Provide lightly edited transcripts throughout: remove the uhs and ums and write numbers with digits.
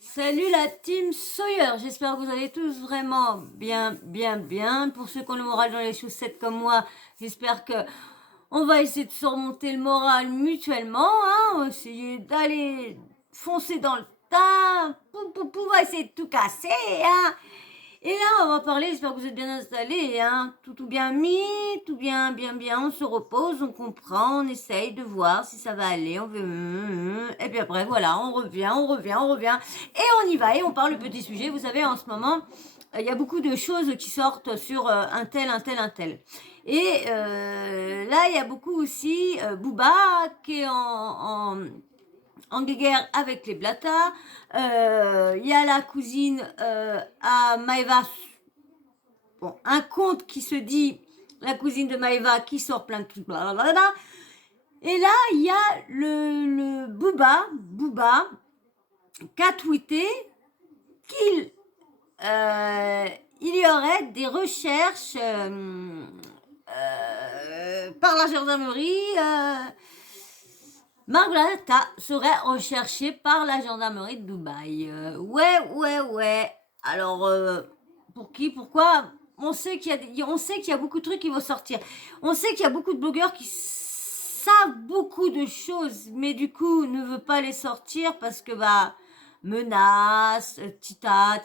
Salut la team Sawyer, j'espère que vous allez tous vraiment bien. Pour ceux qui ont le moral dans les chaussettes comme moi, j'espère que on va essayer de surmonter le moral mutuellement, hein. On va essayer d'aller foncer dans le tas, on va essayer de tout casser, hein. Et là, on va parler, j'espère que vous êtes bien installés, hein. Tout bien mis, tout bien. On se repose, on comprend, on essaye de voir si ça va aller. On veut, et puis après, voilà, on revient. Et on y va, et on parle le petit sujet. Vous savez, en ce moment, il y a beaucoup de choses qui sortent sur un tel. Et là, il y a beaucoup aussi Booba qui est en guerre avec les Blata. Il y a la cousine à Maeva, bon, un conte qui se dit la cousine de Maeva qui sort plein de trucs, blablabla. Et là, il y a le Booba, qui a tweeté qu'il il y aurait des recherches par la gendarmerie. Margrethe serait recherchée par la gendarmerie de Dubaï. Ouais. Alors, pour qui, pourquoi? On sait qu'il y a beaucoup de trucs qui vont sortir. On sait qu'il y a beaucoup de blogueurs qui savent beaucoup de choses, mais du coup ne veut pas les sortir parce que bah menace, tita.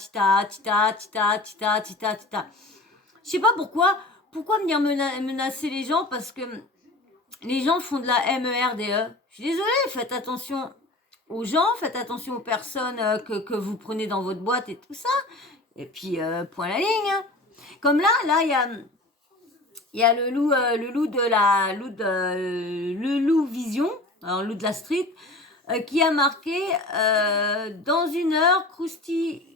Je sais pas pourquoi. Pourquoi venir menacer les gens? Parce que les gens font de la MERDE. Je suis désolée, faites attention aux gens, faites attention aux personnes que vous prenez dans votre boîte et tout ça. Et puis, point la ligne, hein. Comme là, il y a le loup Vision, alors le loup de la street, qui a marqué dans une heure, Krusty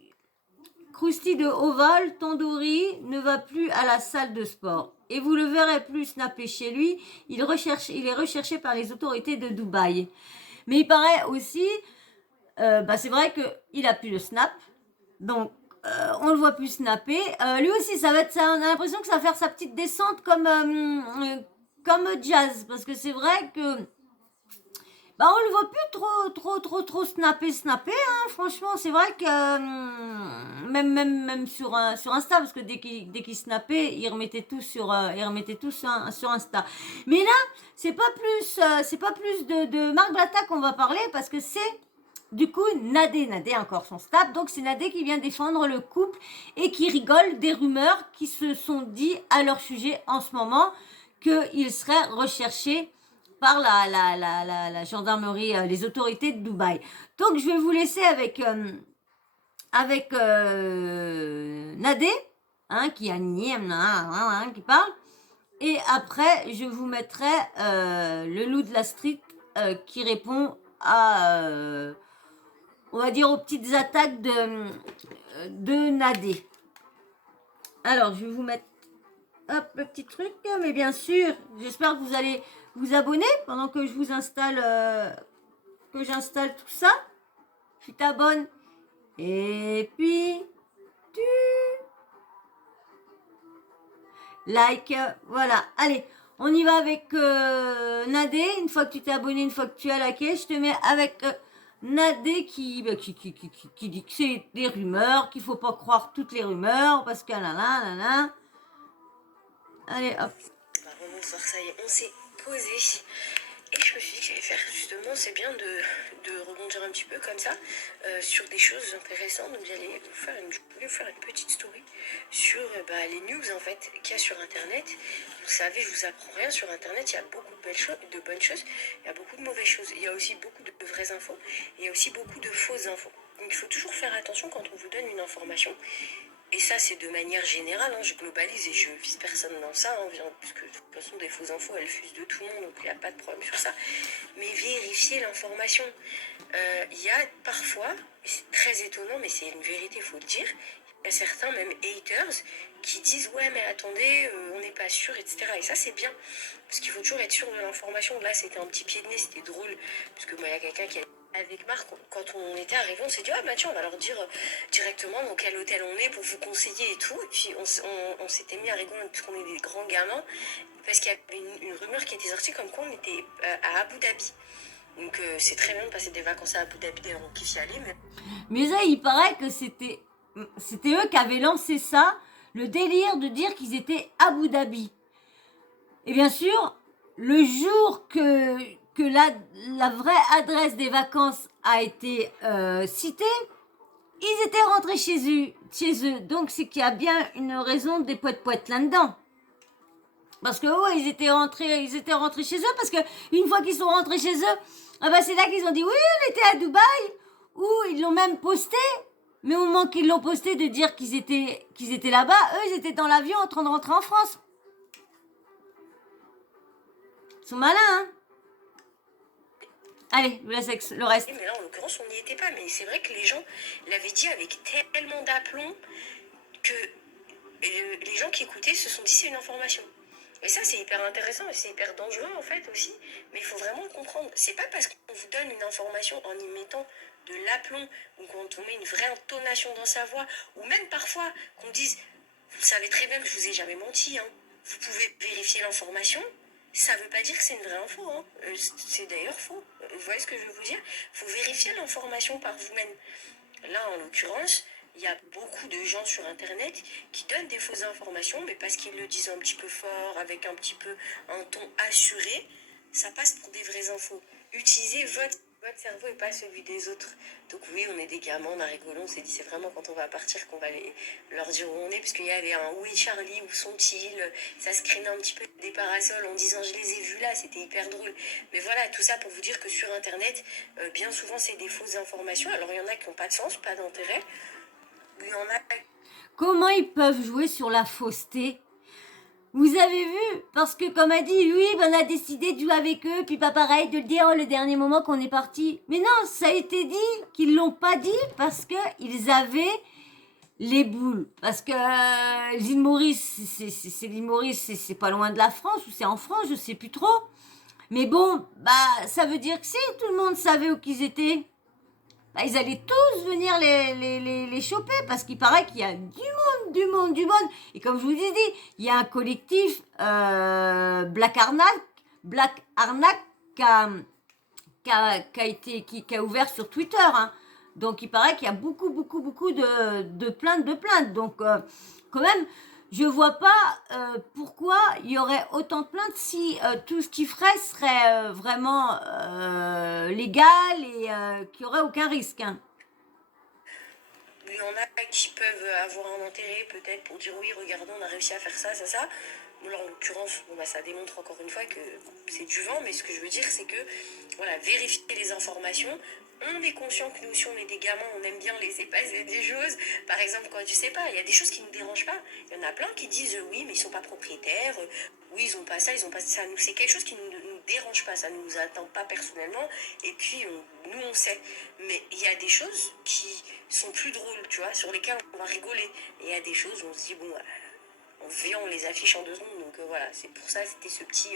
de Oval, Tandoori ne va plus à la salle de sport. Et vous le verrez plus snapper chez lui. Il est recherché par les autorités de Dubaï. Mais il paraît aussi, c'est vrai qu'il a plus le snap. Donc, on le voit plus snapper. Lui aussi, ça, on a l'impression que ça va faire sa petite descente comme Jazz. Parce que c'est vrai que on le voit plus trop snapper, hein. Franchement, c'est vrai que même sur Insta, parce que dès qu'il snappait, il remettait tout sur Insta. Mais là, c'est pas plus de Marc Blatta qu'on va parler, parce que c'est du coup Nadé encore son snap. Donc c'est Nadé qui vient défendre le couple et qui rigole des rumeurs qui se sont dit à leur sujet en ce moment qu'il serait recherché par la gendarmerie, les autorités de Dubaï. Donc je vais vous laisser avec Nadé, hein, qui a nié, qui parle. Et après, je vous mettrai le loup de la street qui répond à, on va dire, aux petites attaques de Nadé. Alors, je vais vous mettre hop, le petit truc, mais bien sûr, j'espère que vous allez vous abonner pendant que je vous installe, que j'installe tout ça. Tu t'abonnes. Et puis, tu like, voilà. Allez, on y va avec Nadé. Une fois que tu t'es abonné, une fois que tu as liké, je te mets avec Nadé qui dit que c'est des rumeurs, qu'il faut pas croire toutes les rumeurs, parce que là. Allez, hop. Vraiment, ça y est, on s'est posé. Et je me suis dit que j'allais faire justement, c'est bien de rebondir un petit peu comme ça sur des choses intéressantes. Donc je voulais vous faire une petite story sur les news en fait qu'il y a sur internet. Vous savez, je vous apprends rien sur internet, il y a beaucoup de bonnes choses, il y a beaucoup de mauvaises choses. Il y a aussi beaucoup de vraies infos, et il y a aussi beaucoup de fausses infos. Donc il faut toujours faire attention quand on vous donne une information. Et ça, c'est de manière générale, hein, je globalise et je vise personne dans ça, hein, puisque de toute façon, des fausses infos, elles fusent de tout le monde, donc il n'y a pas de problème sur ça. Mais vérifier l'information. Il y a parfois, et c'est très étonnant, mais c'est une vérité, il faut le dire, il y a certains, même haters, qui disent ouais mais attendez, on n'est pas sûr, etc. Et ça c'est bien, parce qu'il faut toujours être sûr de l'information. Là c'était un petit pied de nez, c'était drôle, parce que moi il y a quelqu'un qui a avec Marc, quand on était arrivé, on s'est dit ah bah tiens on va leur dire directement dans quel hôtel on est pour vous conseiller et tout. Et puis on s'était mis à rigoler parce qu'on est des grands gamins, parce qu'il y avait une rumeur qui était sortie comme quoi on était à Abu Dhabi. Donc c'est très bien de passer des vacances à Abu Dhabi et on kiffe y aller, Mais ça, il paraît que c'était eux qui avaient lancé ça, le délire de dire qu'ils étaient à Abu Dhabi. Et bien sûr, le jour que la vraie adresse des vacances a été citée, ils étaient rentrés chez eux. Donc c'est qu'il y a bien une raison des poètes là-dedans. Parce que ouais, ils étaient rentrés chez eux parce que une fois qu'ils sont rentrés chez eux, ah bah c'est là qu'ils ont dit oui, on était à Dubaï, ou ils l'ont même posté. Mais au moment qu'ils l'ont posté de dire qu'ils étaient là-bas, eux ils étaient dans l'avion en train de rentrer en France. Ils sont malins, hein. Allez, je vous laisse le reste. mais là en l'occurrence on n'y était pas. Mais c'est vrai que les gens l'avaient dit avec tellement d'aplomb que les gens qui écoutaient se sont dit c'est une information. Et ça c'est hyper intéressant et c'est hyper dangereux en fait aussi. Mais il faut vraiment le comprendre. C'est pas parce qu'on vous donne une information en y mettant de l'aplomb ou quand on met une vraie intonation dans sa voix ou même parfois qu'on dise vous savez très bien que je vous ai jamais menti, hein. Vous pouvez vérifier l'information. Ça veut pas dire que c'est une vraie info, hein. C'est d'ailleurs faux. Vous voyez ce que je veux vous dire? Faut vérifier l'information par vous-même. Là, en l'occurrence, il y a beaucoup de gens sur Internet qui donnent des fausses informations, mais parce qu'ils le disent un petit peu fort, avec un petit peu un ton assuré, ça passe pour des vraies infos. Utilisez votre cerveau et pas celui des autres. Donc oui, on est des gamins, on a rigolé, on s'est dit c'est vraiment quand on va partir qu'on va leur dire où on est, parce qu'il y avait un oui Charlie, où sont-ils, ça se craignait un petit peu des parasols en disant je les ai vus là, c'était hyper drôle. Mais voilà, tout ça pour vous dire que sur Internet, bien souvent c'est des fausses informations. Alors il y en a qui n'ont pas de sens, pas d'intérêt. Il y en a... Comment ils peuvent jouer sur la fausseté? Vous avez vu? Parce que comme a dit, oui, ben on a décidé de jouer avec eux, puis pas pareil de le dire le dernier moment qu'on est parti. Mais non, ça a été dit qu'ils l'ont pas dit parce que ils avaient les boules. Parce que l'île Maurice, c'est l'île Maurice, c'est pas loin de la France, ou c'est en France, je sais plus trop. Mais bon, bah ça veut dire que si tout le monde savait où qu'ils étaient, bah, ils allaient tous venir les choper parce qu'il paraît qu'il y a du monde. Et comme je vous ai dit, il y a un collectif Black Arnaque qui a ouvert sur Twitter. Hein. Donc il paraît qu'il y a beaucoup de plaintes. Donc quand même, je vois pas pourquoi il y aurait autant de plaintes si tout ce qu'ils ferait serait vraiment légal et qu'il n'y aurait aucun risque. Hein. Il y en a qui peuvent avoir un intérêt peut-être pour dire oui, regardez, on a réussi à faire ça. Là, en l'occurrence, bon, bah, ça démontre encore une fois que c'est du vent, mais ce que je veux dire, c'est que voilà, vérifier les informations. On est conscient que nous, si on est des gamins, on aime bien laisser passer des choses. Par exemple, quand tu sais pas, il y a des choses qui ne nous dérangent pas. Il y en a plein qui disent oui, mais ils sont pas propriétaires. Oui, ils ont pas ça, ils ont pas ça. Nous, c'est quelque chose qui ne nous dérange pas. Ça ne nous atteint pas personnellement. Et puis, nous, on sait. Mais il y a des choses qui sont plus drôles, tu vois, sur lesquelles on va rigoler. Et il y a des choses où on se dit, bon, on les affiche en 2 secondes. Donc voilà, c'est pour ça, c'était ce petit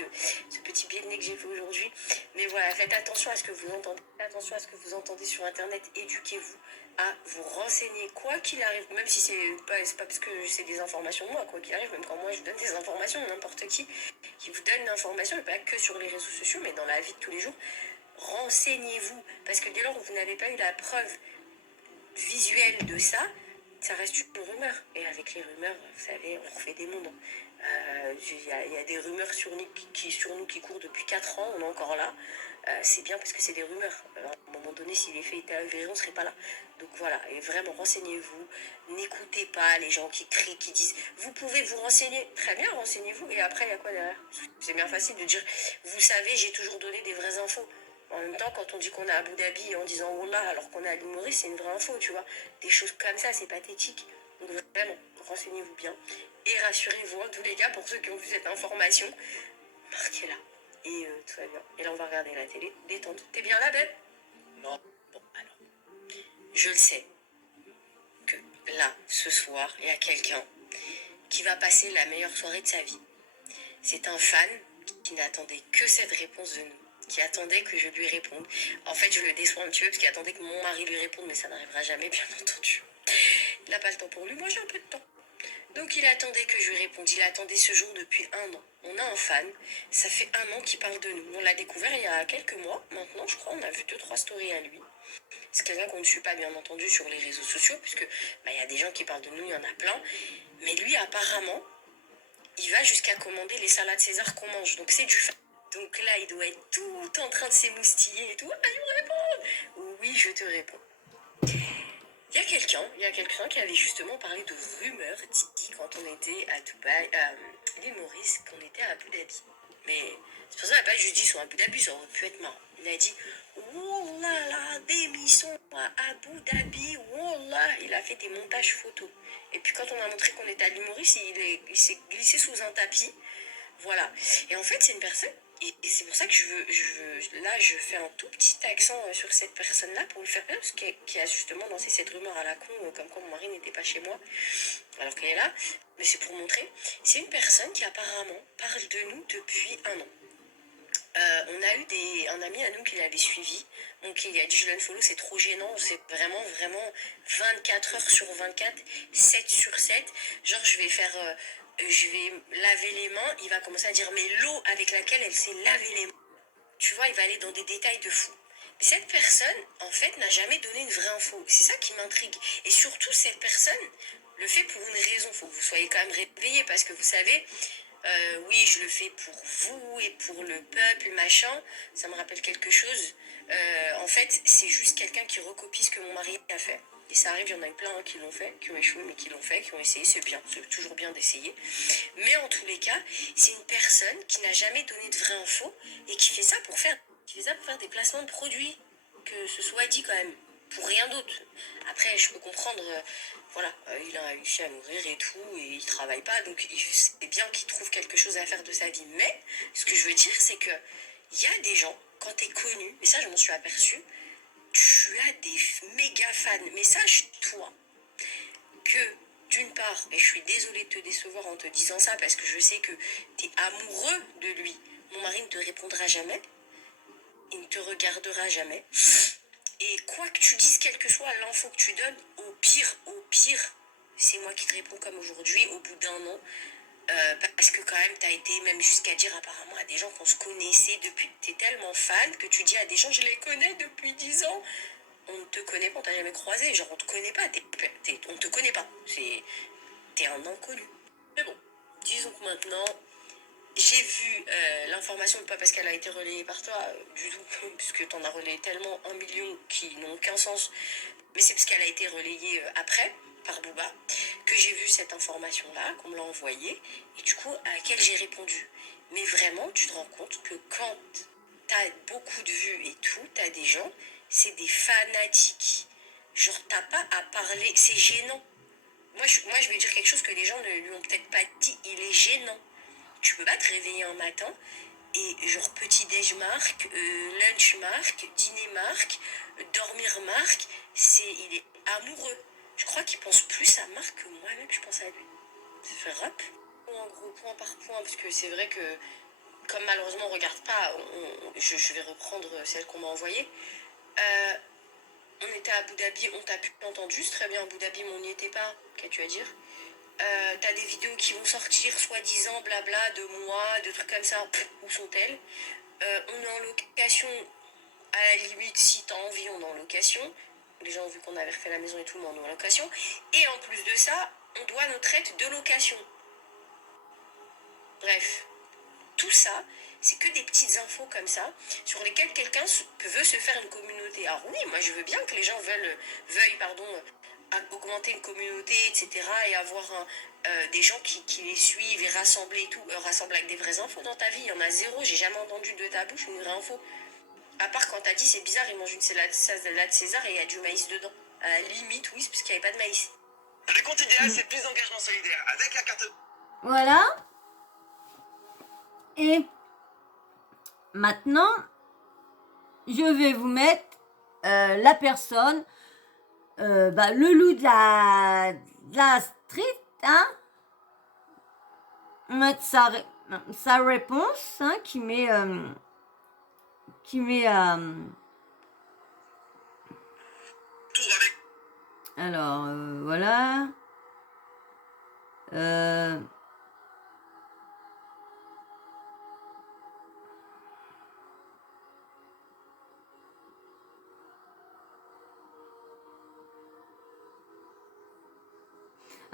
biais de nez que j'ai fait aujourd'hui. Mais voilà, faites attention à ce que vous entendez. Faites attention à ce que vous entendez sur Internet. Éduquez-vous à vous renseigner, quoi qu'il arrive. Même si c'est pas parce que c'est des informations de moi, quoi qu'il arrive. Même quand moi je donne des informations, n'importe qui vous donne l'information, et pas que sur les réseaux sociaux, mais dans la vie de tous les jours. Renseignez-vous. Parce que dès lors où vous n'avez pas eu la preuve visuelle de ça, ça reste une rumeur. Et avec les rumeurs, vous savez, on refait des mondes. Il y a des rumeurs sur nous qui courent depuis 4 ans, on est encore là. C'est bien parce que c'est des rumeurs. À un moment donné, si les faits étaient avérés, on ne serait pas là. Donc voilà, et vraiment renseignez-vous. N'écoutez pas les gens qui crient, qui disent vous pouvez vous renseigner. Très bien, renseignez-vous. Et après, il y a quoi derrière? C'est bien facile de dire vous savez, j'ai toujours donné des vraies infos. En même temps, quand on dit qu'on est à Abu Dhabi en disant oh là, alors qu'on est à l'île Maurice, c'est une vraie info, tu vois. Des choses comme ça, c'est pathétique. Donc vraiment, renseignez-vous bien. Et rassurez-vous, en tous les cas, pour ceux qui ont vu cette information, marquez-la. Et tout va bien. Et là, on va regarder la télé. Détente. T'es bien là, Beb? Non. Bon, alors. Je le sais que là, ce soir, il y a quelqu'un qui va passer la meilleure soirée de sa vie. C'est un fan qui n'attendait que cette réponse de nous. Qui attendait que je lui réponde. En fait, je le déçois un petit peu parce qu'il attendait que mon mari lui réponde, mais ça n'arrivera jamais, bien entendu. Il n'a pas le temps pour lui, moi j'ai un peu de temps. Donc il attendait que je lui réponde. Il attendait ce jour depuis 1 an. On a un fan. Ça fait 1 an qu'il parle de nous. On l'a découvert il y a quelques mois. Maintenant, je crois, on a vu 2-3 stories à lui. C'est quelqu'un qu'on ne suit pas, bien entendu, sur les réseaux sociaux, puisque il y a des gens qui parlent de nous, il y en a plein. Mais lui, apparemment, il va jusqu'à commander les salades César qu'on mange. Donc c'est du fan. Donc là, il doit être tout en train de s'émoustiller et tout. Ah, il me répond. Oui, je te réponds. Il y a quelqu'un qui avait justement parlé de rumeurs dit quand on était à Dubaï, à l'île Maurice, qu'on était à Abu Dhabi. Mais c'est pour ça qu'il n'a pas juste dit sur Abu Dhabi, ça aurait pu être marrant. Il a dit, oh là là, des missions à Abu Dhabi, oh là. Il a fait des montages photos. Et puis quand on a montré qu'on était à l'île Maurice, il s'est glissé sous un tapis. Voilà. Et en fait, c'est une personne, et c'est pour ça que là, je fais un tout petit accent sur cette personne-là pour lui faire peur, parce qui a justement lancé cette rumeur à la con, comme quoi mon mari n'était pas chez moi, alors qu'elle est là. Mais c'est pour montrer, c'est une personne qui apparemment parle de nous depuis 1 an. On a eu un ami à nous qui l'avait suivi, donc il a dit je le follow, c'est trop gênant, c'est vraiment 24 heures sur 24, 7 sur 7, genre je vais laver les mains, il va commencer à dire mais l'eau avec laquelle elle s'est lavé les mains, tu vois, il va aller dans des détails de fou. Mais cette personne, en fait, n'a jamais donné une vraie info, c'est ça qui m'intrigue, et surtout cette personne le fait pour une raison, il faut que vous soyez quand même réveillés, parce que vous savez, oui, je le fais pour vous et pour le peuple, machin, ça me rappelle quelque chose. En fait, c'est juste quelqu'un qui recopie ce que mon mari a fait. Et ça arrive, il y en a eu plein qui l'ont fait, qui ont échoué, mais qui l'ont fait, qui ont essayé, c'est bien, c'est toujours bien d'essayer. Mais en tous les cas, c'est une personne qui n'a jamais donné de vraie info et qui fait ça pour faire des placements de produits, que ce soit dit quand même, pour rien d'autre. Après, je peux comprendre, voilà, il a réussi à nourrir et tout, et il travaille pas, donc c'est bien qu'il trouve quelque chose à faire de sa vie. Mais ce que je veux dire, c'est que il y a des gens, quand t'es connu, et ça je m'en suis aperçue, tu as des méga fans. Mais sache-toi que, d'une part, et je suis désolée de te décevoir en te disant ça, parce que je sais que t'es amoureux de lui, mon mari ne te répondra jamais, il ne te regardera jamais. Et quoi que tu dises, quelle que soit l'info que tu donnes, au pire, c'est moi qui te réponds comme aujourd'hui, au bout d'1 an. Parce que quand même, t'as été même jusqu'à dire apparemment à des gens qu'on se connaissait depuis... T'es tellement fan que tu dis à des gens, je les connais depuis 10 ans. On ne te connaît pas, on t'a jamais croisé. Genre, on te connaît pas. On te connaît pas. T'es un inconnu. Mais bon, disons que maintenant... J'ai vu l'information, pas parce qu'elle a été relayée par toi, du tout, puisque t'en as relayé tellement 1 million qui n'ont aucun sens, mais c'est parce qu'elle a été relayée après, par Booba, que j'ai vu cette information-là, qu'on me l'a envoyée, et du coup, à laquelle j'ai répondu. Mais vraiment, tu te rends compte que quand t'as beaucoup de vues et tout, t'as des gens, c'est des fanatiques. Genre, t'as pas à parler, c'est gênant. Moi, je vais dire quelque chose que les gens ne lui ont peut-être pas dit, il est gênant. Tu peux pas te réveiller un matin et genre petit déj marque, lunch marque, dîner marque, dormir marque, il est amoureux. Je crois qu'il pense plus à Marc que moi-même je pense à lui. Ça fait rap. En gros, point par point, parce que c'est vrai que comme malheureusement on regarde pas, je vais reprendre celle qu'on m'a envoyée. On était à Abu Dhabi, on t'a plus entendu, c'est très bien Abu Dhabi, mais on n'y était pas. Qu'as-tu à dire? T'as des vidéos qui vont sortir, soi-disant, blabla, de moi, de trucs comme ça. Où sont-elles? On est en location, à la limite, si t'as envie, on est en location. Les gens ont vu qu'on avait refait la maison et tout, mais on est en location. Et en plus de ça, on doit notre aide de location. Bref, tout ça, c'est que des petites infos comme ça, sur lesquelles quelqu'un veut se faire une communauté. Alors oui, moi je veux bien que les gens veuillent augmenter une communauté, etc. et avoir des gens qui les suivent et rassembler et tout, rassembler avec des vraies infos dans ta vie. Il y en a zéro, j'ai jamais entendu de ta bouche une vraie info. À part quand t'as dit c'est bizarre, ils mangent une salade César et il y a du maïs dedans. À la limite, oui, c'est parce qu'il n'y avait pas de maïs. Le compte idéal, c'est plus d'engagement solidaire. Avec la carte... Voilà. Et maintenant, je vais vous mettre la personne, le loup de la street, hein, mettre sa réponse, hein, qui met alors voilà, Ah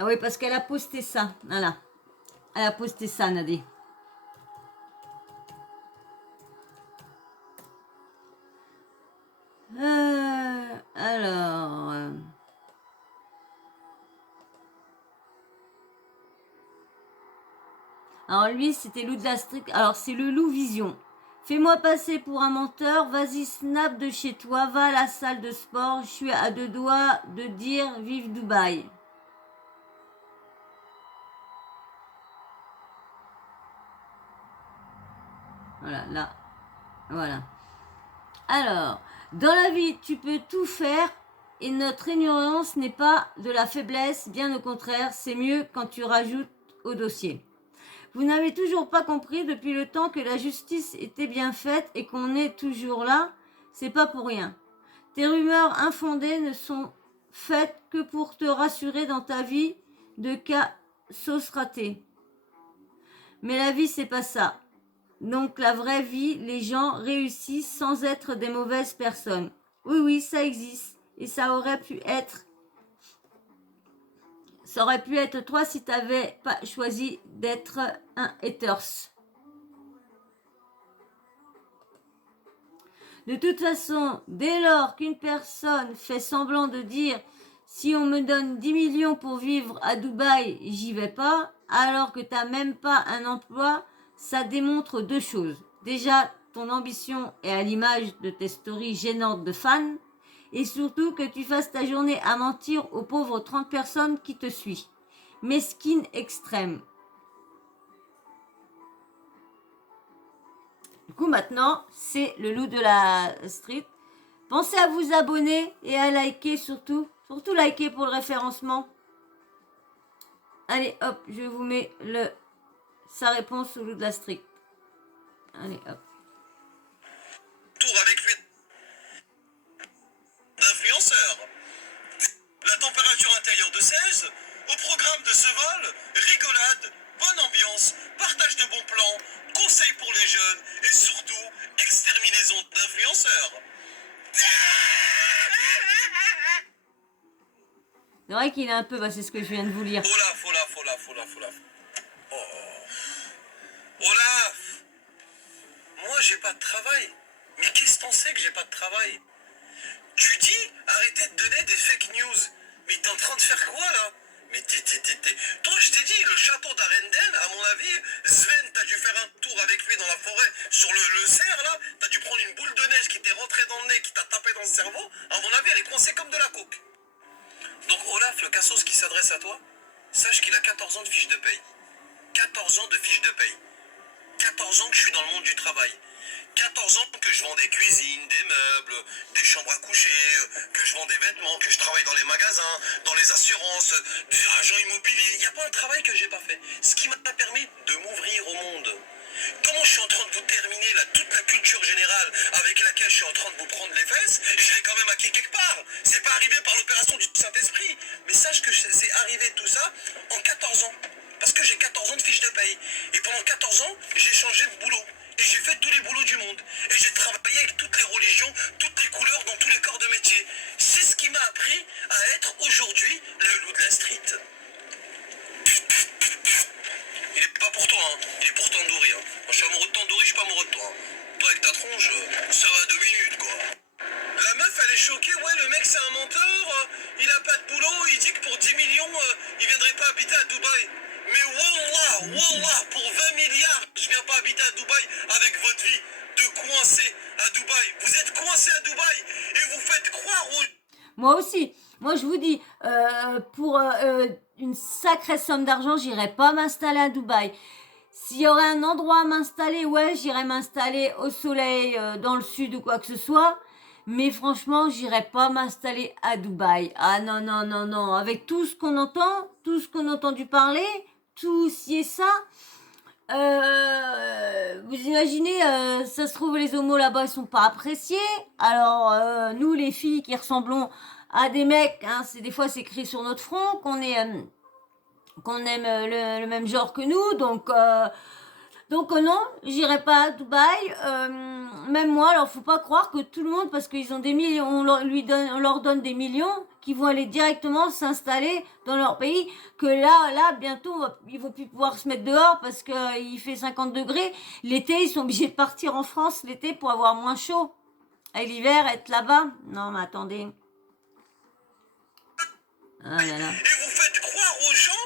oui, parce qu'elle a posté ça. Voilà. Elle a posté ça, Nadé. Alors... Alors lui, c'était loup de la street. Alors c'est le loup vision. Fais-moi passer pour un menteur, vas-y snap de chez toi, va à la salle de sport, je suis à 2 doigts de dire vive Dubaï. Voilà, là. Voilà. Alors, dans la vie, tu peux tout faire et notre ignorance n'est pas de la faiblesse, bien au contraire, c'est mieux quand tu rajoutes au dossier. Vous n'avez toujours pas compris depuis le temps que la justice était bien faite et qu'on est toujours là, c'est pas pour rien. Tes rumeurs infondées ne sont faites que pour te rassurer dans ta vie de cas sauce ratée. Mais la vie, c'est pas ça. Donc la vraie vie, les gens réussissent sans être des mauvaises personnes. Oui, oui, ça existe. Et ça aurait pu être toi si tu n'avais pas choisi d'être un haters. De toute façon, dès lors qu'une personne fait semblant de dire si on me donne 10 millions pour vivre à Dubaï, j'y vais pas, alors que tu n'as même pas un emploi, ça démontre 2 choses. Déjà, ton ambition est à l'image de tes stories gênantes de fans, et surtout que tu fasses ta journée à mentir aux pauvres 30 personnes qui te suivent. Mesquine extrême. Du coup, maintenant, c'est le loup de la street. Pensez à vous abonner et à liker surtout. Surtout liker pour le référencement. Allez, hop, je vous mets sa réponse au loup de la street. Allez, hop. Tour avec lui d'influenceur. La température intérieure de 16. Au programme de ce vol, rigolade, bonne ambiance, partage de bons plans, conseils pour les jeunes et surtout exterminaison d'influenceurs. C'est vrai qu'il est un peu... c'est ce que je viens de vous lire. Olaf. Oh. Olaf, moi j'ai pas de travail. Mais qu'est-ce que t'en sais que j'ai pas de travail? Tu dis arrêtez de donner des fake news. Mais t'es en train de faire quoi là? Mais toi je t'ai dit, le château d'Arendelle, à mon avis, Sven, t'as dû faire un tour avec lui dans la forêt, sur le cerf là, t'as dû prendre une boule de neige qui t'est rentrée dans le nez, qui t'a tapé dans le cerveau, à mon avis elle est coincée comme de la coke. Donc Olaf, le cassos qui s'adresse à toi, sache qu'il a 14 ans de fiche de paye. 14 ans de fiche de paye. 14 ans que je suis dans le monde du travail. 14 ans que je vends des cuisines, des meubles, des chambres à coucher, que je vends des vêtements, que je travaille dans les magasins, dans les assurances, des agents immobiliers. Il n'y a pas un travail que j'ai pas fait. Ce qui m'a permis de m'ouvrir au monde. Comment je suis en train de vous terminer là, toute la culture générale avec laquelle je suis en train de vous prendre les fesses, je l'ai quand même acquis quelque part. C'est pas arrivé par l'opération du Saint-Esprit. Mais sache que c'est arrivé tout ça en 14 ans. Parce que j'ai 14 ans de fiche de paye. Et pendant 14 ans, j'ai changé de boulot. Et j'ai fait tous les boulots du monde. Et j'ai travaillé avec toutes les religions, toutes les couleurs, dans tous les corps de métier. C'est ce qui m'a appris à être aujourd'hui le loup de la street. Il est pas pour toi, hein. Il est pour Tandoori, hein. Moi, je suis amoureux de Tandoori, je suis pas amoureux de toi, hein. Toi, avec ta tronche, ça va 2 minutes, quoi. La meuf, elle est choquée. Ouais, le mec, c'est un menteur. Il a pas de boulot. Il dit que pour 10 millions, il viendrait pas habiter à Dubaï. Mais wallah, pour 20 milliards, je viens pas habiter à Dubaï avec votre vie de coincé à Dubaï. Vous êtes coincé à Dubaï et vous faites croire aux... Moi aussi. Moi, je vous dis, pour une sacrée somme d'argent, j'irai pas m'installer à Dubaï. S'il y aurait un endroit à m'installer, ouais, j'irais m'installer au soleil dans le sud ou quoi que ce soit. Mais franchement, j'irais pas m'installer à Dubaï. Ah non, non, non, non. Avec tout ce qu'on entend, tout ce qu'on a entendu parler, tout ci et ça. Vous imaginez, ça se trouve, les homos là-bas, ils sont pas appréciés. Alors, nous, les filles qui ressemblons à des mecs, hein, des fois, c'est écrit sur notre front qu'on est qu'on aime le même genre que nous, donc non, j'irai pas à Dubaï, même moi. Alors faut pas croire que tout le monde, parce qu'ils ont des millions, on leur donne des millions, qui vont aller directement s'installer dans leur pays, que là, bientôt, ils vont plus pouvoir se mettre dehors parce que il fait 50 degrés. L'été, ils sont obligés de partir en France l'été pour avoir moins chaud. Et l'hiver, être là-bas, non mais attendez. Ah là là. Et vous faites croire aux gens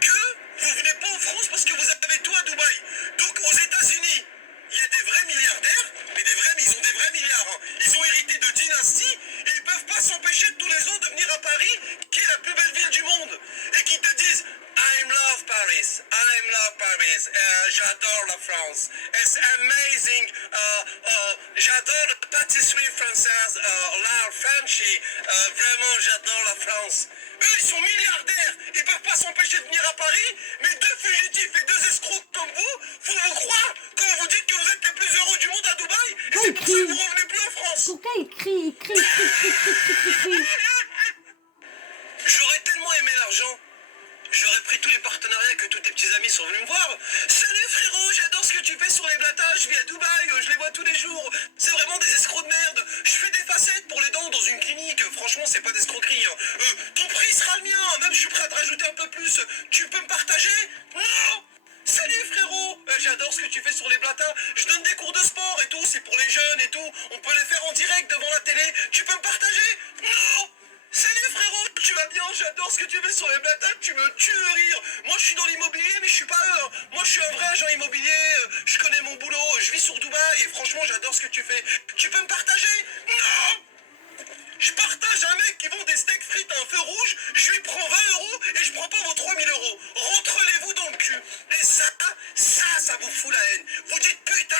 que vous venez pas en France parce que vous avez tout à Dubaï. Donc aux États-Unis, il y a des vrais milliardaires, mais ils ont des vrais milliards. Hein. Ils ont hérité de dynasties et ils peuvent pas s'empêcher de tous les ans de venir à Paris, qui est la plus belle ville du monde, et qui te disent I love Paris, j'adore la France, it's amazing, j'adore la pâtisserie française, l'art Frenchy, vraiment j'adore la France. Eux ils sont milliardaires, ils peuvent pas s'empêcher de venir à Paris, mais deux fugitifs et deux escrocs comme vous, faut vous croire quand vous dites que vous êtes les plus heureux du monde à Dubaï, et c'est pour ça que vous revenez plus en France. Pourquoi il crie. J'aurais tellement aimé l'argent. J'aurais pris tous les partenariats que tous tes petits amis sont venus me voir. Salut frérot, j'adore ce que tu fais sur les blatas, je vis à Dubaï, je les vois tous les jours. C'est vraiment des escrocs de merde. Je fais des facettes pour les dents dans une clinique. Franchement, c'est pas d'escroquerie. Hein. Ton prix sera le mien, même je suis prêt à te rajouter un peu plus. Tu peux me partager? Non. Salut frérot, j'adore ce que tu fais sur les blatas. Je donne des cours de sport et tout, c'est pour les jeunes et tout. On peut les faire en direct devant la télé. Tu peux me partager? Non. Salut frérot, tu vas bien, j'adore ce que tu fais sur les blatas, tu me tues de rire. Moi je suis dans l'immobilier mais je suis pas eux. Moi je suis un vrai agent immobilier, je connais mon boulot, je vis sur Dubaï et franchement j'adore ce que tu fais. Tu peux me partager? Non. Je partage un mec qui vend des steaks frites à un feu rouge, je lui prends 20 € et je prends pas vos 3000 €. Rentrez-les-vous dans le cul. Et ça vous fout la haine. Vous dites putain,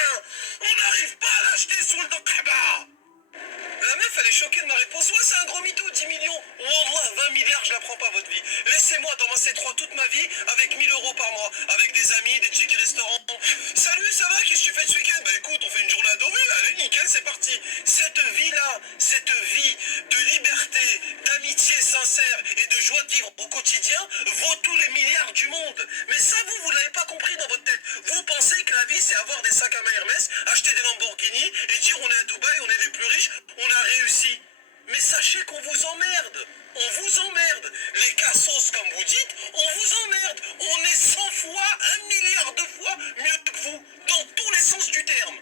on n'arrive pas à l'acheter sous le Dokaba. La meuf, elle est choquée de ma réponse. Ouais, c'est un gros mytho, 10 millions. Oh, moi, 20 milliards, je la prends pas, votre vie. Laissez-moi dans ma C3 toute ma vie avec 1000 € par mois. Avec des amis, des tickets restaurants. Salut, ça va? Qu'est-ce que tu fais ce week-end? Bah écoute, on fait une journée à Deauville. Allez, nickel, c'est parti. Cette vie-là, cette vie de liberté, d'amitié sincère et de joie de vivre au quotidien vaut tous les milliards du monde. Mais ça, vous l'avez pas compris dans votre tête. Vous pensez que la vie, c'est avoir des sacs à main Hermès, acheter des Lamborghini et dire on est à Dubaï, on est les plus riches, on a réussi. Mais sachez qu'on vous emmerde. On vous emmerde. Les cassos, comme vous dites, on vous emmerde. On est 100 fois, 1 milliard de fois mieux que vous, dans tous les sens du terme.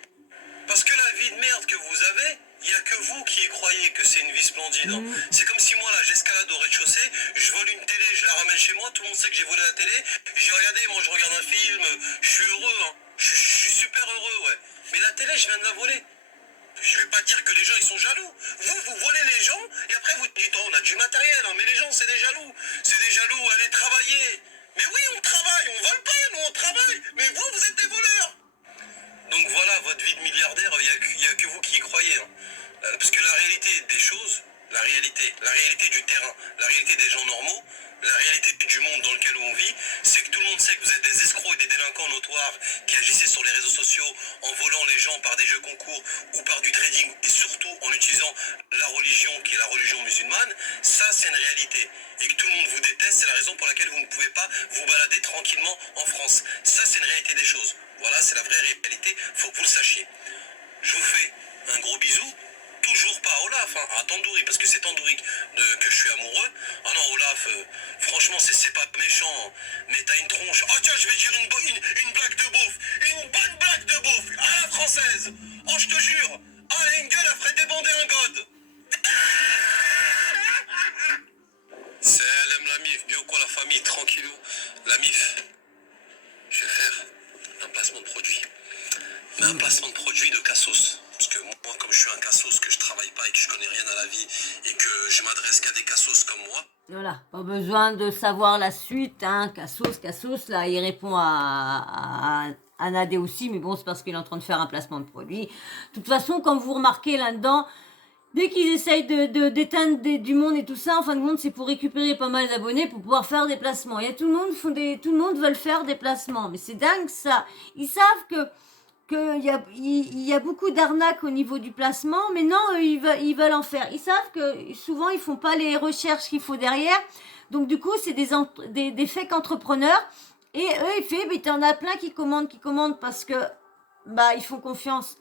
Parce que la vie de merde que vous avez, il n'y a que vous qui y croyez que c'est une vie splendide. Hein. C'est comme si moi, là, j'escalade au rez-de-chaussée, je vole une télé, je la ramène chez moi, tout le monde sait que j'ai volé la télé. J'ai regardé, moi, je regarde un film, je suis heureux. Hein. Je suis super heureux, ouais. Mais la télé, je viens de la voler. Je vais pas dire que les gens ils sont jaloux. Vous volez les gens et après vous dites oh, on a du matériel, hein, mais les gens c'est des jaloux. C'est des jaloux, allez travailler. Mais oui, on travaille, on vole pas, nous on travaille. Mais vous êtes des voleurs. Donc voilà, votre vie de milliardaire, il n'y a que vous qui y croyez. Hein. Parce que la réalité des choses, la réalité du terrain, la réalité des gens normaux, la réalité du monde dans lequel on vit, c'est que tout le monde sait que vous êtes des escrocs et des délinquants notoires qui agissaient sur les réseaux sociaux en volant les gens par des jeux concours ou par du trading et surtout en utilisant la religion qui est la religion musulmane. Ça, c'est une réalité. Et que tout le monde vous déteste, c'est la raison pour laquelle vous ne pouvez pas vous balader tranquillement en France. Ça, c'est une réalité des choses. Voilà, c'est la vraie réalité, faut que vous le sachiez. Je vous fais un gros bisou. Toujours pas à Olaf, hein, à Tandoori, parce que c'est Tandoori que je suis amoureux. Ah non, Olaf, franchement, c'est pas méchant, mais t'as une tronche. Oh tiens, je vais dire une blague de beauf, une bonne blague de beauf, à la française. Oh, je te jure, ah, elle a une gueule, elle ferait débander un god. C'est elle aime la mif, bio quoi la famille, tranquillou. La mif, je vais faire un placement de produit. Mais un placement de produit de cassos. Parce que moi, comme je suis un cassos, que je travaille pas et que je connais rien à la vie et que je m'adresse qu'à des cassos comme moi. Voilà, pas besoin de savoir la suite, hein. Cassos, là, il répond à Nadé aussi, mais bon, c'est parce qu'il est en train de faire un placement de produit. De toute façon, comme vous remarquez là-dedans, dès qu'ils essayent d'éteindre du monde et tout ça, en fin de compte, c'est pour récupérer pas mal d'abonnés pour pouvoir faire des placements. Il y a tout le monde veut faire des placements, mais c'est dingue ça. Ils savent qu'il y a beaucoup d'arnaques au niveau du placement, mais non, ils veulent en faire. Ils savent que souvent, ils font pas les recherches qu'il faut derrière. Donc du coup, c'est des fake entrepreneurs. Et eux, il y en a plein qui commandent parce que bah ils font confiance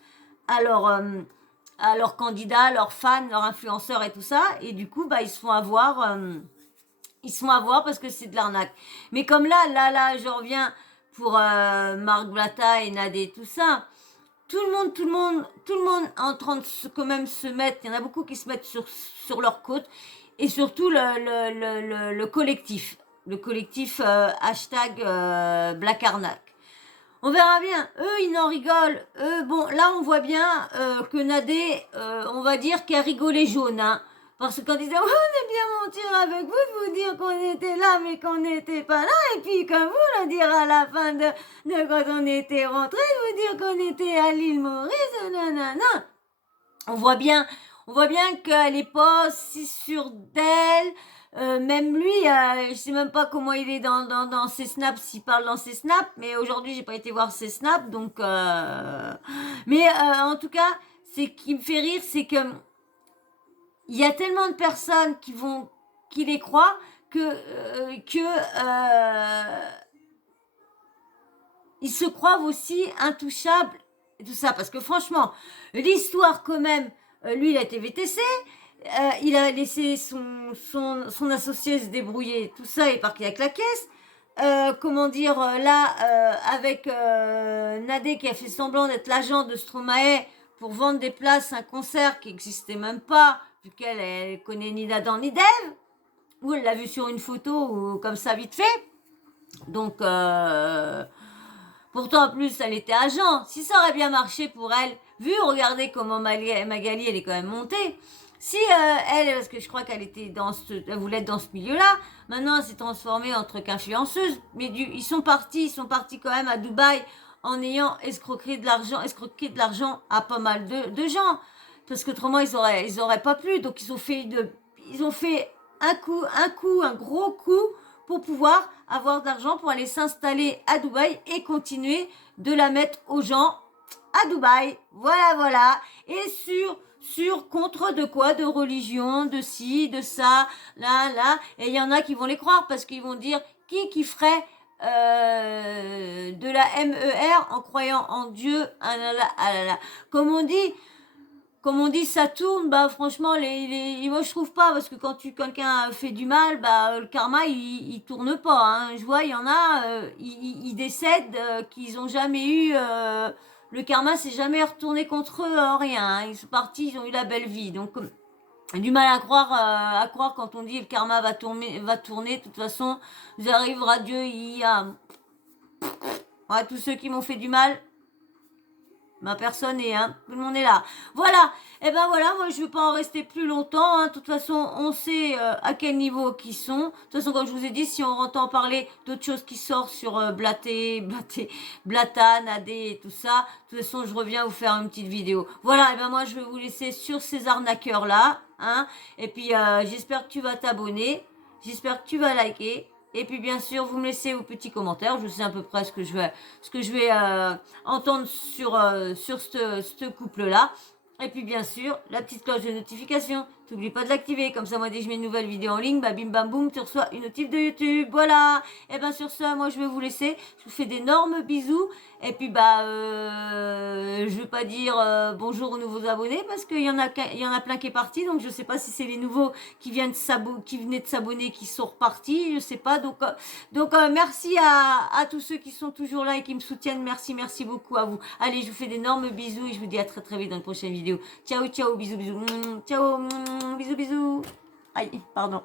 à leurs candidats, leurs fans, leurs influenceurs et tout ça. Et du coup, bah ils se font avoir. Ils se font avoir parce que c'est de l'arnaque. Mais comme là, je reviens pour Marc Blatta et Nadé, tout ça. Tout le monde est en train de quand même se mettre. Il y en a beaucoup qui se mettent sur leur côte. Et surtout le collectif. Le collectif hashtag Black Arnaque. On verra bien. Eux, ils n'en rigolent. Eux, bon, là, on voit bien que Nadé, on va dire qu'elle rigolait jaune, hein. Parce que quand ils disaient, oh, on est bien mentir avec vous, de vous dire qu'on était là, mais qu'on n'était pas là. Et puis, comme vous le dire à la fin de quand on était rentré, de vous dire qu'on était à l'île Maurice, nanana. On voit bien qu'elle est pas si sûre d'elle. Même lui, je sais même pas comment il est dans ses snaps, s'il parle dans ses snaps, mais aujourd'hui j'ai pas été voir ses snaps, donc mais en tout cas, ce qui me fait rire, c'est que il y a tellement de personnes qui les croient que ils se croient aussi intouchables et tout ça, parce que franchement, l'histoire quand même, lui il a été VTC. Il a laissé son associé se débrouiller, tout ça, il est parti avec la caisse. Comment dire, avec Nadé qui a fait semblant d'être l'agent de Stromae pour vendre des places à un concert qui n'existait même pas, vu qu'elle connaît ni Adam ni Dave, ou elle l'a vu sur une photo, ou comme ça vite fait. Donc, pourtant en plus, elle était agent. Si ça aurait bien marché pour elle, regardez comment Magali, elle est quand même montée. Si elle, parce que je crois qu'elle était elle voulait être dans ce milieu-là, maintenant elle s'est transformée en truc influenceuse, mais ils sont partis quand même à Dubaï en ayant escroqué de l'argent à pas mal de gens, parce qu'autrement ils auraient pas pu, donc ils ont fait un gros coup pour pouvoir avoir de l'argent pour aller s'installer à Dubaï et continuer de la mettre aux gens à Dubaï. Voilà. Et sur contre de quoi? De religion, de ci, de ça, là. Et il y en a qui vont les croire parce qu'ils vont dire qui ferait de la MER en croyant en Dieu. Ah là. Comme on dit, ça tourne, bah franchement, moi je trouve pas, parce que quand quelqu'un fait du mal, bah le karma il tourne pas, hein. Je vois, il y en a, ils décèdent, qu'ils ont jamais eu, le karma s'est jamais retourné contre eux, rien, hein. Ils sont partis, ils ont eu la belle vie, donc du mal à croire quand on dit le karma va tourner, de toute façon, vous arrivera Dieu, ouais, tous ceux qui m'ont fait du mal. Ma personne est, hein, tout le monde est là. Voilà, et ben voilà, moi je veux pas en rester plus longtemps, hein. De toute façon, on sait à quel niveau qu'ils sont. De toute façon, comme je vous ai dit, si on entend parler d'autres choses qui sortent sur Blata, Nadé et tout ça, de toute façon, je reviens vous faire une petite vidéo. Voilà, et ben moi je vais vous laisser sur ces arnaqueurs-là, hein. Et puis, j'espère que tu vas t'abonner, j'espère que tu vas liker. Et puis bien sûr, vous me laissez vos petits commentaires. Je sais à peu près ce que je vais entendre sur ce couple-là. Et puis bien sûr, la petite cloche de notification. N'oublie pas de l'activer. Comme ça, moi, dès que je mets une nouvelle vidéo en ligne, bah bim bam boum, tu reçois une notif de YouTube. Voilà. Et bien sur ça, moi, je vais vous laisser. Je vous fais d'énormes bisous. Et puis bah, je veux pas dire bonjour aux nouveaux abonnés parce qu'il y en a plein qui est parti. Donc je sais pas si c'est les nouveaux qui venaient de s'abonner qui sont repartis. Je sais pas. Donc merci à tous ceux qui sont toujours là et qui me soutiennent. Merci beaucoup à vous. Allez, je vous fais d'énormes bisous et je vous dis à très très vite dans une prochaine vidéo. Ciao, bisous, ciao, bisous. Aïe, pardon.